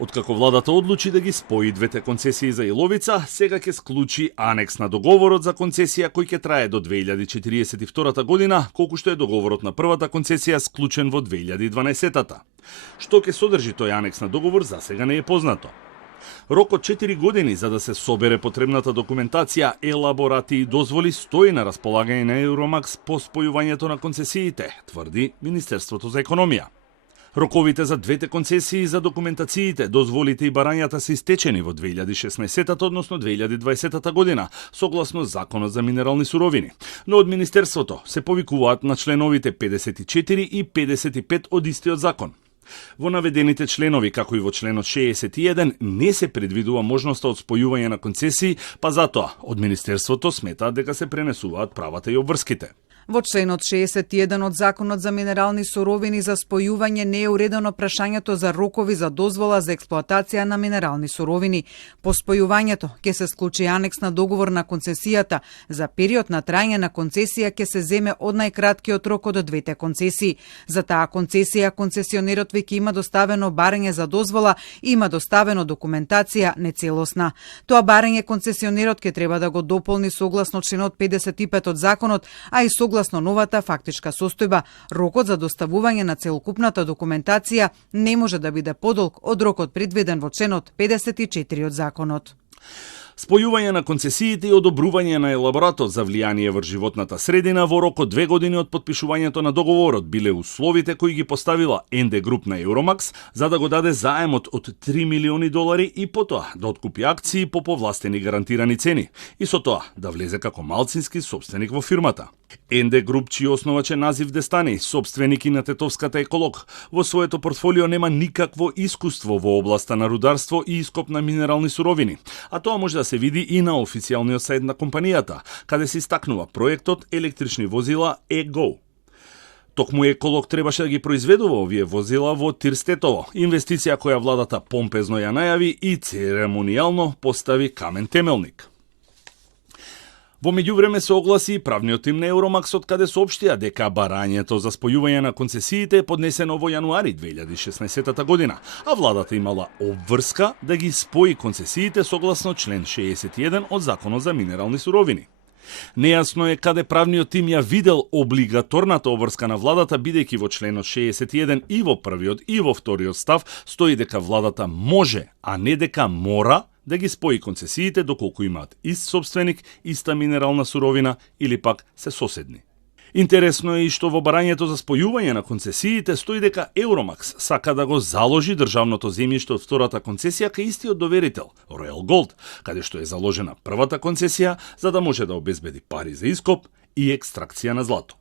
Откако владата одлучи да ги спои двете концесии за Иловица, сега ќе склучи анекс на договорот за концесија кој ќе трае до 2042 година, колку што е договорот на првата концесија склучен во 2012-та. Што ќе содржи тој анекс на договор за сега не е познато. Рокот 4 години за да се собере потребната документација, елаборати и дозволи стои на располагање на Евромакс по спојувањето на концесиите, тврди Министерството за економија. Роковите за двете концесии за документациите, дозволите и барањата се истечени во 2016, односно 2020 година, согласно Законот за минерални суровини. Но од Министерството се повикуваат на членовите 54 и 55 од истиот закон. Во наведените членови, како и во членот 61, не се предвидува можноста од спојување на концесии, па затоа од Министерството сметаат дека се пренесуваат правата и обврските. Во членот 61 од Законот за минерални суровини за спојување не е уредено прашањето за рокови за дозвола за експлоатација на минерални суровини. По спојувањето ќе се склучи анекс на договор на концесијата. За период на трајање на концесија ќе се земе од најкраткиот рок од двете концесии. За таа концесија концесионерот веќе има доставено барање за дозвола и има доставено документација нецелосна. Тоа барање концесионерот ќе треба да го дополни согласно членот 55 од законот, а и согласно новата фактичка состојба. Рокот за доставување на целокупната документација не може да биде подолг од рокот предвиден во членот 54 од законот. Спојување на концесиите и одобрување на елаборатот за влијание врз животната средина во рок од 2 години од подпишувањето на договорот биле условите кои ги поставила НД Груп на Евромакс за да го даде заемот од $3 милиони и потоа да откупи акции по повластени гарантирани цени и со тоа да влезе како малцински собственик во фирмата. НД Груп, чиј основач е Назив Дестани, собственик и на тетовската Еколог, во своето портфолио нема никакво искуство во областа на рударство и ископ на минерални суровини, а тоа може да се види и на официјалниот сајт на компанијата, каде се истакнува проектот електрични возила e-Go. Токму Еколог требаше да ги произведува овие возила во Тирстетово, инвестиција која владата помпезно ја најави и церемонијално постави камен темелник. Во меѓувреме се огласи и правниот тим на Евромакс од каде соопштија дека барањето за спојување на концесиите е поднесено во јануари 2016 година, а владата имала обврска да ги спои концесиите согласно член 61 од Законот за минерални суровини. Нејасно е каде правниот тим ја видел облигаторната обврска на владата, бидејќи во членот 61 и во првиот и во вториот став стои дека владата може, а не дека мора, да ги спои концесиите доколку имаат ист собственик, иста минерална суровина или пак се соседни. Интересно е и што во барањето за спојување на концесиите стои дека Евромакс сака да го заложи државното земјиште од втората концесија кај истиот доверител, Royal Gold, каде што е заложена првата концесија за да може да обезбеди пари за ископ и екстракција на злато.